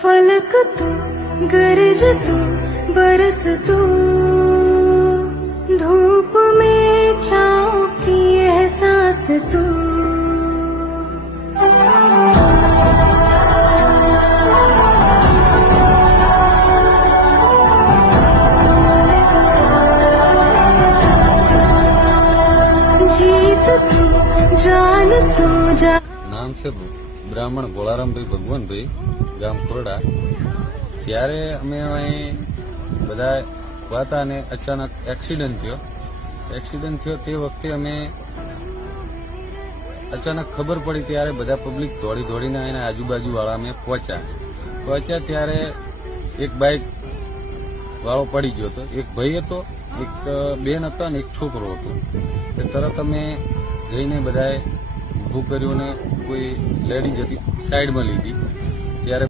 फलक तू गरज तू बरस तू धूप में छाँव की एहसास तू जीत तू जान तू जा। નામ છે બ્રાહ્મણ ભોળારામભાઈ ભગવાનભાઈ, ગામ ખોરડા. ત્યારે અમે અહીં બધા હતા અને અચાનક એક્સિડન્ટ થયો. તે વખતે અમે અચાનક ખબર પડી ત્યારે બધા પબ્લિક દોડીને એના આજુબાજુ વાળા અમે પહોંચ્યા ત્યારે એક બાઇક વાળો પડી ગયો હતો. એક ભાઈ હતો, એક બેન હતા અને એક છોકરો હતો. તે તરત અમે જઈને બધાએ ઊભું કર્યું ને કોઈ લેડીઝ હતી સાઈડમાં લીધી. ત્યારે